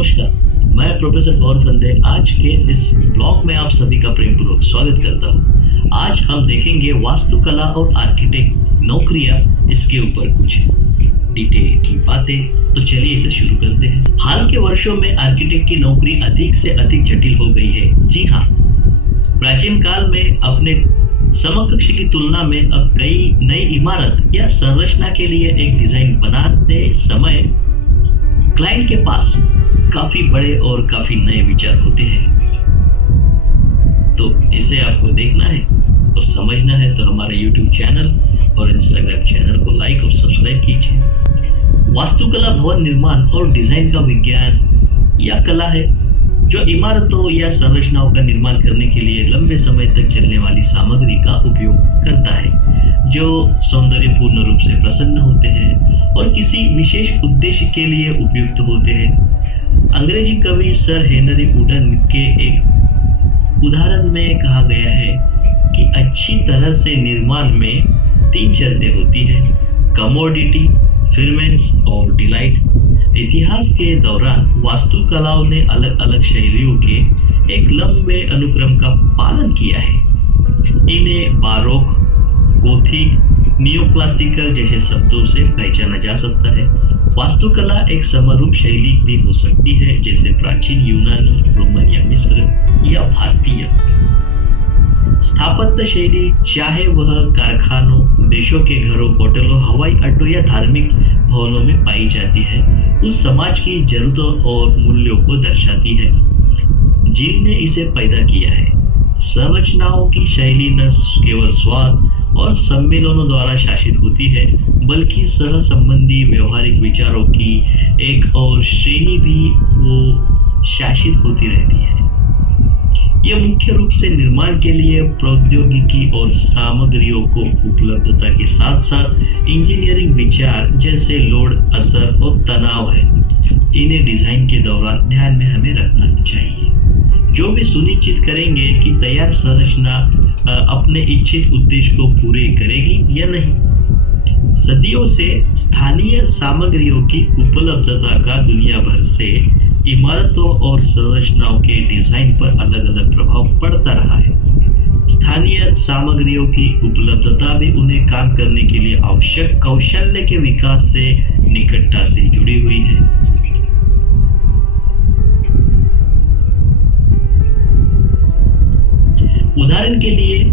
नमस्कार, मैं प्रोफेसर गौर फंदे आज के इस ब्लॉग में आप सभी का प्रेमपूर्वक स्वागत करता हूँ। आज हम देखेंगे वास्तुकला और आर्किटेक्ट नौकरियां, इसके ऊपर कुछ डिटेल की बातें। तो चलिए इसे शुरू करते हैं। हाल के वर्षों में आर्किटेक्ट की नौकरी अधिक से अधिक जटिल हो गई है। जी हाँ, प्राचीन काल में अपने समकक्ष की तुलना में अब कई नई इमारत या संरचना के लिए एक डिजाइन बनाते समय क्लाइंट के पास काफी बड़े और काफी नए विचार होते हैं। तो इसे आपको देखना है और समझना है तो हमारे YouTube चैनल और Instagram चैनल को लाइक और सब्सक्राइब कीजिए। वास्तुकला भवन निर्माण और डिजाइन का विज्ञान या कला है जो इमारतों या संरचनाओं का निर्माण करने के लिए लंबे समय तक चलने वाली सामग्री का उपयोग करता है, जो सौंदर्यपूर्ण रूप से प्रसन्न होते हैं और किसी विशेष उद्देश्य के लिए उपयुक्त होते हैं। अंग्रेजी कवि सर हेनरी वुडन के एक उदाहरण में कहा गया है कि अच्छी तरह से निर्माण में 3 शर्तें होती हैं: कमोडिटी, फिरमेंट्स और डिलाइट। इतिहास के दौरान वास्तुकलाओं ने अलग अलग शैलियों के एक लंबे अनुक्रम का पालन किया है। इन्हें बारोक, गोथिक, नियोक्लासिकल जैसे शब्दों से पहचाना जा सकता है। वास्तुकला एक समरूप शैली भी हो सकती है, जैसे प्राचीन यूनानी, रोमन या मिस्र या भारतीय। स्थापत्य शैली चाहे वह कारखानों, देशों के घरों, होटलों, हवाई अड्डों या धार्मिक भवनों में पाई जाती है, उस समाज की जरूरतों और मूल्यों को दर्शाती है जिनने इसे पैदा किया है। संरचनाओं की शैली न केवल स्वाद और सम्मेलनों द्वारा शासित होती है, बल्कि सह संबंधी व्यवहारिक विचारों की एक और श्रेणी भी वो शासित होती रहती है। यह मुख्य रूप से निर्माण के लिए प्रौद्योगिकी और सामग्रियों को उपलब्धता के साथ साथ इंजीनियरिंग विचार जैसे लोड, असर और तनाव है। इन्हें डिजाइन के दौरान ध्यान में हमें रखना चाहिए, जो भी सुनिश्चित करेंगे कि तैयार संरचना अपने इच्छित उद्देश्य को पूरे करेगी या नहीं। सदियों से स्थानीय सामग्रियों की उपलब्धता का दुनिया भर से इमारतों और संरचनाओं के डिजाइन पर अलग अलग प्रभाव पड़ता रहा है। स्थानीय सामग्रियों की उपलब्धता भी उन्हें काम करने के लिए आवश्यक कौशल्य के विकास से निकटता से जुड़ी हुई है। उदाहरण के लिए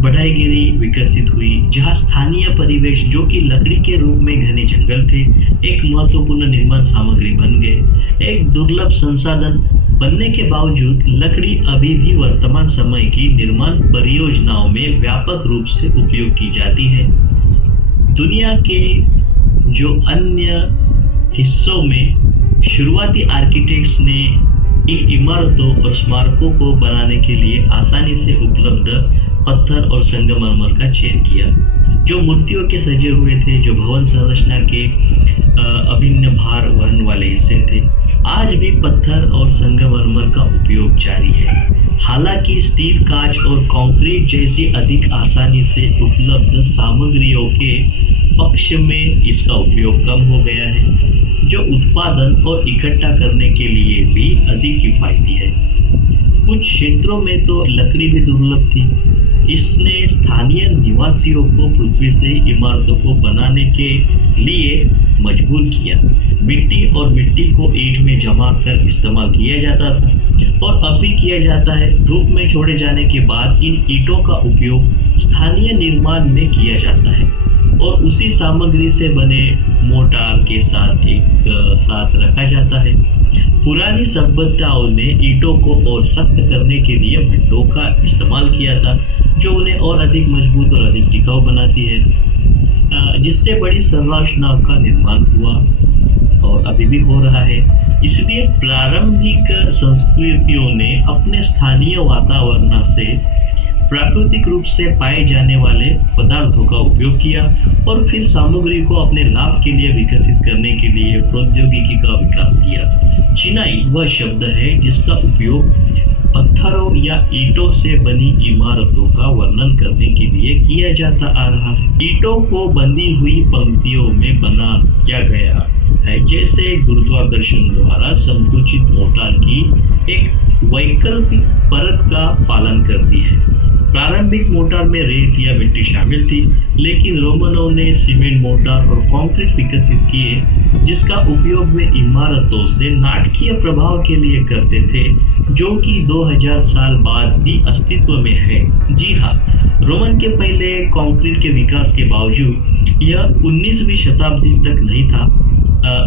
बढ़ईगिरी विकसित हुई, जहां स्थानीय परिवेश जो कि लकड़ी के रूप में घने जंगल थे, एक महत्वपूर्ण निर्माण सामग्री बन गए। एक दुर्लभ संसाधन बनने के बावजूद लकड़ी अभी भी वर्तमान समय की निर्माण परियोजनाओं में व्यापक रूप से उपयोग की जाती है। दुनिया के जो अन्य हिस्सों में शुरुआती आर्किटेक्ट्स ने इन इमारतों और स्मारकों को बनाने के लिए आसानी से उपलब्ध पत्थर और संगमरमर का चयन किया, जो मूर्तियों के सजे हुए थे, जो भवन संरचना के अभिन्न भार वहन वाले हिस्से थे। आज भी पत्थर और संगमरमर का उपयोग जारी है। हालांकि स्टील, कांच और कंक्रीट जैसी अधिक आसानी से उपलब्ध सामग्रियों के पक्ष में इसका उपयोग कम हो गया है, जो उत्पादन और इकट्ठा करने के लिए भी अधिक किफायती है। कुछ क्षेत्रों में तो लकड़ी भी दुर्लभ थी। इसने स्थानीय निवासियों को पृथ्वी से इमारतों को बनाने के लिए मजबूर किया। मिट्टी और मिट्टी को ईंट में जमा कर इस्तेमाल किया जाता था और अब भी किया जाता है। धूप में छोड़े जाने के बाद इन ईंटों का उपयोग स्थानीय निर्माण में किया जाता है और उसी सामग्री से बने मोर्टार के साथ एक साथ रखा जाता है। पुरानी सभ्यताओं ने ईंटों को और सख्त करने के लिए भट्टों का इस्तेमाल किया था, जो उन्हें और अधिक मजबूत और अधिक टिकाऊ बनाती है, जिससे बड़ी संरचनाओं का निर्माण हुआ और अभी भी हो रहा है। इसलिए प्रारंभिक संस्कृतियों ने अपने स्थानीय वातावरण से प्राकृतिक रूप से पाए जाने वाले पदार्थों का उपयोग किया और फिर सामग्री को अपने लाभ के लिए विकसित करने के लिए प्रौद्योगिकी का विकास किया। चिनाई वह शब्द है जिसका उपयोग पत्थरों या ईंटों से बनी इमारतों का वर्णन करने के लिए किया जाता आ रहा है। ईंटों को बंधी हुई पंक्तियों में बनाया गया है, जैसे गुरुत्वाकर्षण द्वारा संकुचित मोर्टार की एक वैकल्पिक परत का पालन करती है। प्रारंभिक मोर्टार में रेत या मिट्टी शामिल थी, लेकिन रोमनों ने सीमेंट मोर्टार और कंक्रीट विकसित किए, जिसका उपयोग वे इमारतों से नाटकीय प्रभाव के लिए करते थे, जो कि 2000 साल बाद भी अस्तित्व में है। जी हाँ, रोमन के पहले कंक्रीट के विकास के बावजूद यह 19वीं शताब्दी तक नहीं था,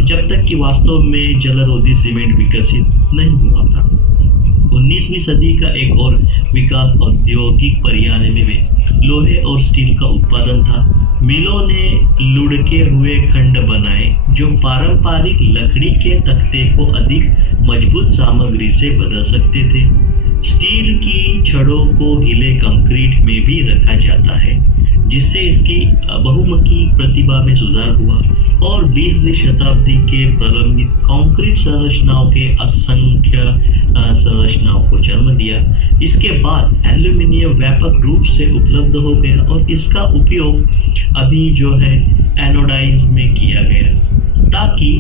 जब तक कि वास्तव में जलरोधी सीमेंट विकसित नहीं हुआ था। 19वीं सदी का एक और विकास औद्योगिक पर्याय में लोहे और स्टील का उत्पादन था। मिलों ने लुढ़के हुए खंड बनाए जो पारंपरिक लकड़ी के तख्ते को अधिक मजबूत सामग्री से बदल सकते थे। स्टील की छड़ों को गीले कंक्रीट में भी रखा जाता है, जिससे इसकी बहुमुखी प्रतिभा में सुधार हुआ और 20वीं शताब्दी के प्रलंबित कंक्रीट संरचनाओं के असंख्य संरचनाओं को जन्म दिया। इसके बाद एल्यूमिनियम व्यापक रूप से उपलब्ध हो गया और इसका उपयोग अभी जो है एनोडाइज में किया गया, ताकि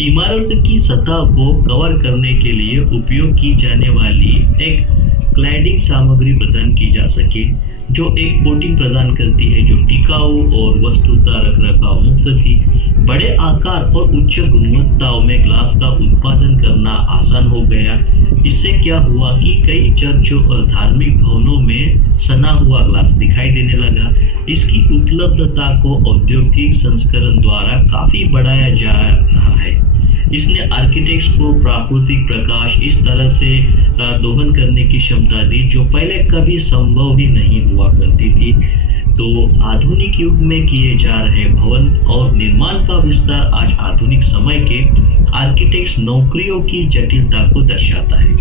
इमारत की सतह को कवर करने के लिए उपयोग की जाने वाली एक क्लैडिंग सामग्री प्रदान की जा सके, जो एक कोटिंग प्रदान करती है जो टिकाऊ और वस्तुतः रखरखाव मुक्त थी। बड़े आकार और उच्च गुणवत्ताओं में ग्लास का उत्पादन करना आसान हो गया। इससे क्या हुआ कि कई चर्चों और धार्मिक भवनों में सना हुआ ग्लास दिखाई देने लगा। इसकी उपलब्धता को औद्योगिक संस्करण द्वारा काफी बढ़ाया जा रहा है। इसने आर्किटेक्ट्स को प्राकृतिक प्रकाश इस तरह से दोहन करने की क्षमता दी, जो पहले कभी संभव ही नहीं हुआ करती थी। तो आधुनिक युग में किए जा रहे भवन और निर्माण का विस्तार आज आधुनिक समय के आर्किटेक्ट्स नौकरियों की जटिलता को दर्शाता है,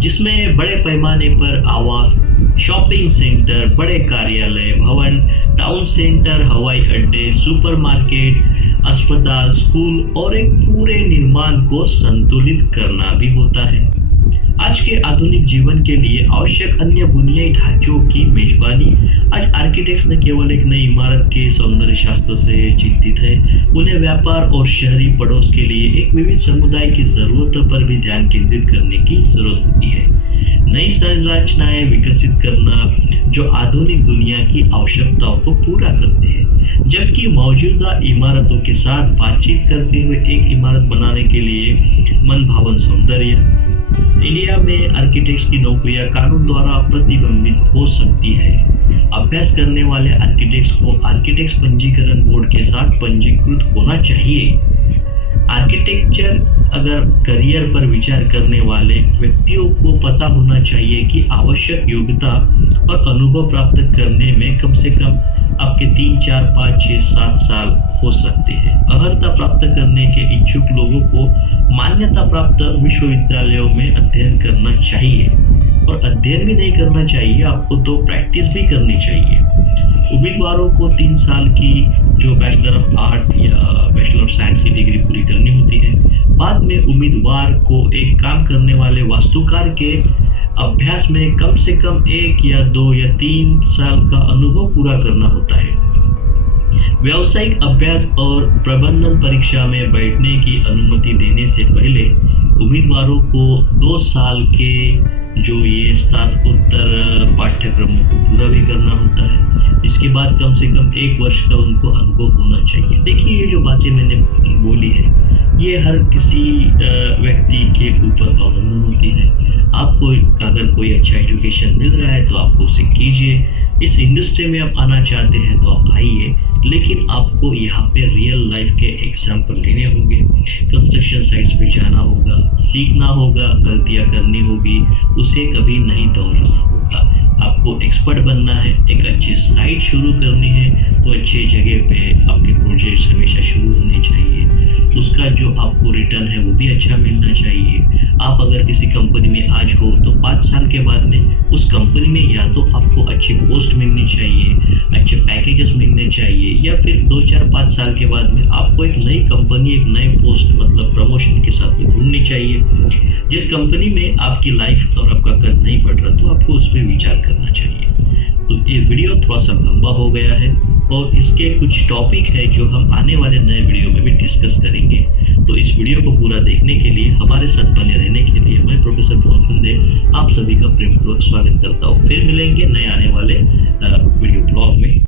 जिसमें बड़े पैमाने पर आवास, शॉपिंग सेंटर, बड़े कार्यालय भवन, टाउन सेंटर, हवाई अड्डे, सुपरमार्केट, अस्पताल, स्कूल और एक पूरे निर्माण को संतुलित करना भी होता है। आज के आधुनिक जीवन के लिए आवश्यक अन्य बुनियादी ढांचों की मेजबानी आज आर्किटेक्ट्स न केवल एक नई इमारत के सौंदर्य शास्त्र से चिंतित है, उन्हें व्यापार और शहरी पड़ोस के लिए एक विविध समुदाय की जरूरतों पर भी ध्यान केंद्रित करने की जरूरत होती है। नई संरचनाएं विकसित करना जो आधुनिक दुनिया की आवश्यकताओं को पूरा करते हैं, जबकि मौजूदा इमारतों के साथ बातचीत करते हुए एक इमारत बनाने के लिए मनभावन सौंदर्य। इंडिया में आर्किटेक्ट्स की नौकरियां कानून द्वारा प्रतिबंधित हो सकती है। अभ्यास करने वाले आर्किटेक्ट्स को आर्किटेक्ट्स पंजीकरण बोर्ड के साथ पंजीकृत होना चाहिए। आर्किटेक्चर अगर करियर पर विचार करने वाले व्यक्तियों को पता होना चाहिए कि आवश्यक योग्यता और अनुभव प्राप्त करने में कम से कम आपके 3, 4, 5, 6, 7 साल हो सकते हैं। अर्हता प्राप्त करने के इच्छुक लोगों को मान्यता प्राप्त विश्वविद्यालयों में अध्ययन करना चाहिए, और अध्ययन भी नहीं करना चाहिए, आपको तो प्रैक्टिस भी करनी चाहिए। उम्मीदवारों को 3 साल की जो बैचलर ऑफ आर्ट या बैचलर ऑफ साइंस की डिग्री पूरी करनी होती है। बाद में उम्मीदवार को एक काम करने वाले वास्तुकार के अभ्यास में कम से कम 1 या 2 या 3 साल का अनुभव पूरा करना होता है। व्यावसायिक अभ्यास और प्रबंधन परीक्षा में बैठने की अनुमति देने से पहले उम्मीदवारों को 2 साल के जो ये स्नातकोत्तर पाठ्यक्रम को पूरा भी करना होता है। इसके बाद कम से कम 1 वर्ष का उनको अनुभव होना चाहिए। देखिए, ये जो बातें मैंने बोली है, ये हर किसी व्यक्ति के ऊपर अवलंबन होती है। आपको अगर कोई अच्छा एजुकेशन मिल रहा है तो आप उसे कीजिए। इस इंडस्ट्री में आप आना चाहते हैं तो आप आइए, लेकिन आपको यहाँ पे रियल लाइफ के एग्जाम्पल लेने होंगे। कंस्ट्रक्शन साइट्स पे जाना होगा, सीखना होगा, गलतियाँ करनी होगी, उसे कभी नहीं दोहराना होगा। आपको एक्सपर्ट बनना है, एक अच्छी साइट शुरू करनी है तो अच्छी जगह पे आपके प्रोजेक्ट्स हमेशा शुरू होने चाहिए। उसका जो आपको रिटर्न है वो भी अच्छा मिलना चाहिए। आप अगर किसी कंपनी में आज हो तो 5 साल के बाद में उस कंपनी में या तो आपको अच्छी पोस्ट मिलनी चाहिए, अच्छे पैकेजेस मिलने चाहिए, या फिर 2, 4, 5 साल के बाद में आपको एक नई कंपनी, एक नए पोस्ट मतलब प्रमोशन के साथ में ढूंढनी चाहिए। जिस कंपनी में आपकी लाइफ और आपका कद नहीं बढ़ रहा तो आपको उस पर विचार करना चाहिए। तो ये वीडियो थोड़ा सा लंबा हो गया है, और इसके कुछ टॉपिक है जो हम आने वाले नए वीडियो में भी डिस्कस करेंगे। तो इस वीडियो को पूरा देखने के लिए, हमारे साथ बने रहने के लिए मैं प्रोफेसर पवन फंदे आप सभी का प्रेमपूर्वक स्वागत करता हूँ। फिर मिलेंगे नए आने वाले वीडियो ब्लॉग में।